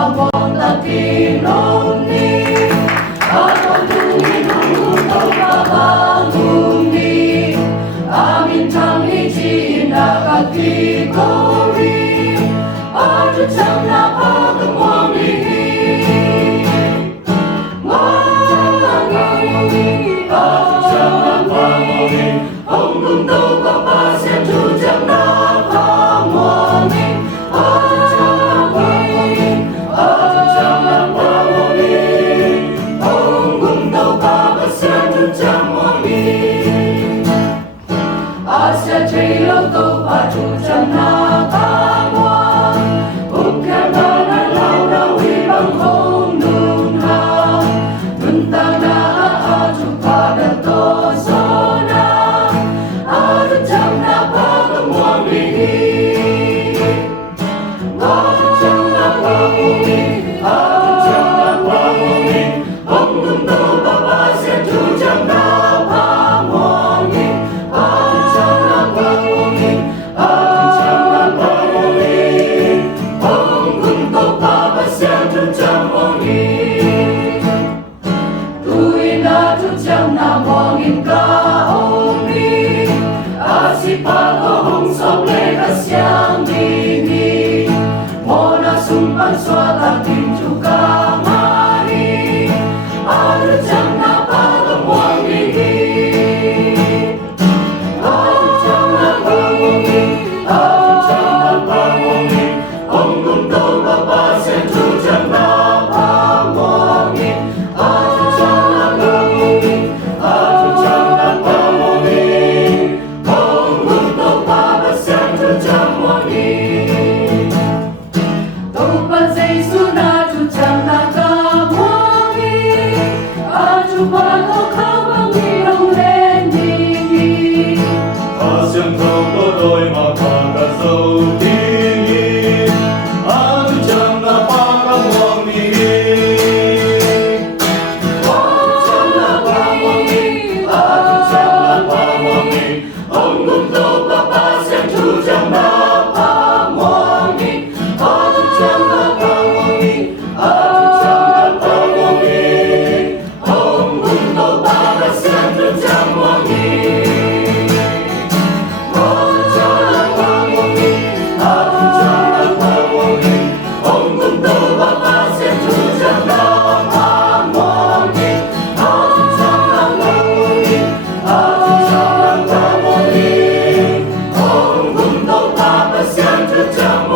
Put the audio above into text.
Amon takinoni, amon tungin untuk babanguni, amin tangi jina kategori, adu jamna pagamoni, mangi, adu jamna pamoni, onggun do babasya tu jamna pamoni, adu jamna pamoni, adu jamna pamoni, onggun do babasya tu jamoni. Asya trilo to patu jamna kamwa, ukana laura wibang hong nun ha, nuntana atu pada to sona, adu jamna pagamwami, adu jamna pamumi, adu jamna pamumi, onggun do babasya tu jamna pamumi, adu jamna pamumi, adu jamna pamumi, onggun do babasya tu jamoni. Tuwin adu jamna mongin ka ongmi, asipag-ohong soble kasyang dini, mona sumpan suatang tinjuka mari, adu jamna pagamwami, adu jamna pamumi, adu jamna pamumi, onggun do babasya tu jamna pamumi, adu jamna pamumi, adu jamna pamumi, onggun do babasya tu jamoni. Tupan Jesu na tu jamna kamwami, adu pato kabangirong lendini, Asyang toko'y makakasautingin, adu jamna pagamwami, adu jamna pamumi, adu jamna pamumi, onggun do babasya tu jamna pamumi, adu jamna pamumi, adu jamna pamumi, onggun do babasya tu jamoni. Adu jamna pamumi, adu jamna pamumi, onggun do babasya tu jamna pamumi, adu jamna pamumi, adu jamna pamumi, onggun do babasya tu jamoni.